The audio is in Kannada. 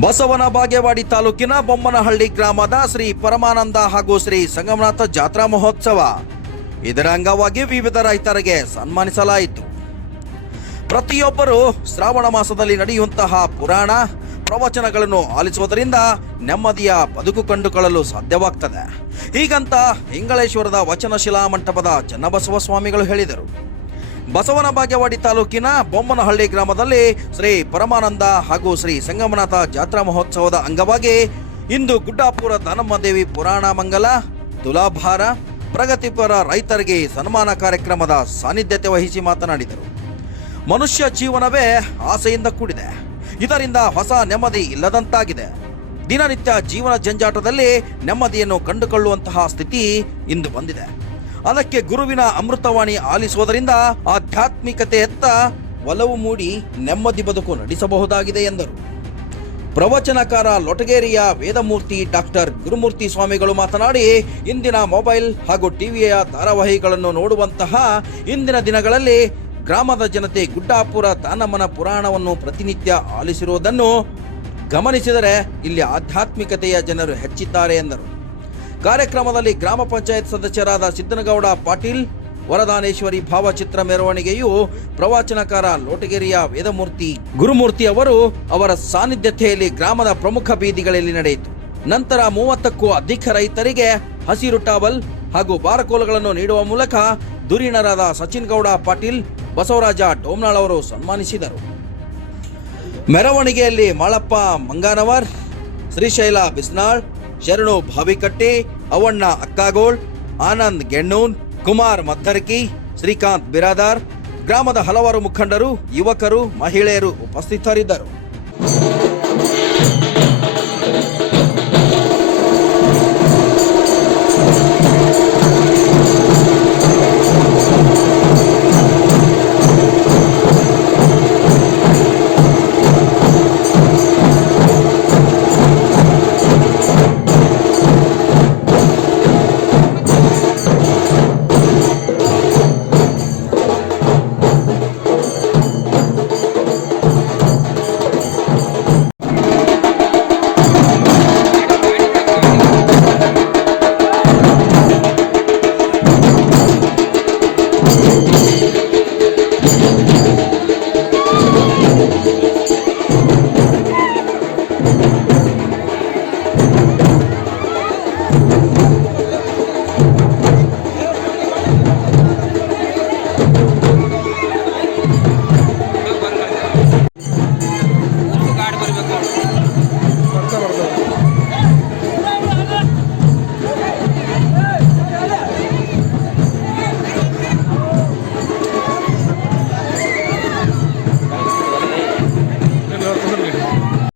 ಬಸವನ ಬಾಗೇವಾಡಿ ತಾಲೂಕಿನ ಬೊಮ್ಮನಹಳ್ಳಿ ಗ್ರಾಮದ ಶ್ರೀ ಪರಮಾನಂದ ಹಾಗೂ ಶ್ರೀ ಸಂಗಮನಾಥ ಜಾತ್ರಾ ಮಹೋತ್ಸವ. ಇದರ ಅಂಗವಾಗಿ ವಿವಿಧ ರೈತರಿಗೆ ಸನ್ಮಾನಿಸಲಾಯಿತು. ಪ್ರತಿಯೊಬ್ಬರು ಶ್ರಾವಣ ಮಾಸದಲ್ಲಿ ನಡೆಯುವಂತಹ ಪುರಾಣ ಪ್ರವಚನಗಳನ್ನು ಆಲಿಸುವುದರಿಂದ ನೆಮ್ಮದಿಯ ಬದುಕು ಕಂಡುಕೊಳ್ಳಲು ಸಾಧ್ಯವಾಗ್ತದೆ. ಹೀಗಂತ ಇಂಗಳೇಶ್ವರದ ವಚನಶಿಲಾ ಮಂಟಪದ ಚನ್ನಬಸವ ಸ್ವಾಮಿಗಳು ಹೇಳಿದರು. ಬಸವನ ಭಾಗ್ಯವಾಡಿ ತಾಲೂಕಿನ ಬೊಮ್ಮನಹಳ್ಳಿ ಗ್ರಾಮದಲ್ಲಿ ಶ್ರೀ ಪರಮಾನಂದ ಹಾಗೂ ಶ್ರೀ ಸಂಗಮನಾಥ ಜಾತ್ರಾ ಮಹೋತ್ಸವದ ಅಂಗವಾಗಿ ಇಂದು ಗುಡ್ಡಾಪುರ ದಾನಮ್ಮದೇವಿ ಪುರಾಣ ಮಂಗಲ, ತುಲಾಭಾರ, ಪ್ರಗತಿಪರ ರೈತರಿಗೆ ಸನ್ಮಾನ ಕಾರ್ಯಕ್ರಮದ ಸಾನ್ನಿಧ್ಯತೆ ವಹಿಸಿ ಮಾತನಾಡಿದರು. ಮನುಷ್ಯ ಜೀವನವೇ ಆಸೆಯಿಂದ ಕೂಡಿದೆ. ಇದರಿಂದ ಹೊಸ ನೆಮ್ಮದಿ ಇಲ್ಲದಂತಾಗಿದೆ. ದಿನನಿತ್ಯ ಜೀವನ ಜಂಜಾಟದಲ್ಲಿ ನೆಮ್ಮದಿಯನ್ನು ಕಂಡುಕೊಳ್ಳುವಂತಹ ಸ್ಥಿತಿ ಇಂದು ಬಂದಿದೆ. ಅದಕ್ಕೆ ಗುರುವಿನ ಅಮೃತವಾಣಿ ಆಲಿಸುವುದರಿಂದ ಆಧ್ಯಾತ್ಮಿಕತೆಯತ್ತ ಒಲವು ಮೂಡಿ ನೆಮ್ಮದಿ ಬದುಕು ನಡೆಸಬಹುದಾಗಿದೆ ಎಂದರು. ಪ್ರವಚನಕಾರ ಲೊಟಗೇರಿಯ ವೇದಮೂರ್ತಿ ಡಾಕ್ಟರ್ ಗುರುಮೂರ್ತಿ ಸ್ವಾಮಿಗಳು ಮಾತನಾಡಿ, ಇಂದಿನ ಮೊಬೈಲ್ ಹಾಗೂ ಟಿವಿಯ ಧಾರಾವಾಹಿಗಳನ್ನು ನೋಡುವಂತಹ ಇಂದಿನ ದಿನಗಳಲ್ಲಿ ಗ್ರಾಮದ ಜನತೆ ಗುಡ್ಡಾಪುರ, ತಾನಮ್ಮನ ಪುರಾಣವನ್ನು ಪ್ರತಿನಿತ್ಯ ಆಲಿಸಿರುವುದನ್ನು ಗಮನಿಸಿದರೆ ಇಲ್ಲಿ ಆಧ್ಯಾತ್ಮಿಕತೆಯ ಜನರು ಹೆಚ್ಚಿದ್ದಾರೆ ಎಂದರು. ಕಾರ್ಯಕ್ರಮದಲ್ಲಿ ಗ್ರಾಮ ಪಂಚಾಯತ್ ಸದಸ್ಯರಾದ ಸಿದ್ದನಗೌಡ ಪಾಟೀಲ್, ವರದಾನೇಶ್ವರಿ ಭಾವಚಿತ್ರ ಮೆರವಣಿಗೆಯು ಪ್ರವಾಚನಕಾರ ಲೋಟಗೇರಿಯ ವೇದಮೂರ್ತಿ ಗುರುಮೂರ್ತಿ ಅವರು ಅವರ ಸಾನ್ನಿಧ್ಯತೆಯಲ್ಲಿ ಗ್ರಾಮದ ಪ್ರಮುಖ ಬೀದಿಗಳಲ್ಲಿ ನಡೆಯಿತು. ನಂತರ ಮೂವತ್ತಕ್ಕೂ ಅಧಿಕ ರೈತರಿಗೆ ಹಸಿರು ಟಾವಲ್ ಹಾಗೂ ಬಾರಕೋಲುಗಳನ್ನು ನೀಡುವ ಮೂಲಕ ಧುರೀಣರಾದ ಸಚಿನ್ ಗೌಡ ಪಾಟೀಲ್, ಬಸವರಾಜ ಡೋಮ್ನಾಳ್ ಅವರು ಸನ್ಮಾನಿಸಿದರು. ಮೆರವಣಿಗೆಯಲ್ಲಿ ಮಾಳಪ್ಪ ಮಂಗಾನವರ್, ಶ್ರೀಶೈಲ ಬಿಸ್ನಾಳ್ ಶರಣು ಭಾವಿಕಟ್ಟಿ, ಅವಣ್ಣ ಅಕ್ಕಾಗೋಳ್, ಆನಂದ್ ಗೆಣ್ಣೂನ್, ಕುಮಾರ್ ಮದ್ದರ್ಕಿ ಶ್ರೀಕಾಂತ್ ಬಿರಾದಾರ್, ಗ್ರಾಮದ ಹಲವಾರು ಮುಖಂಡರು, ಯುವಕರು, ಮಹಿಳೆಯರು ಉಪಸ್ಥಿತರಿದ್ದರು.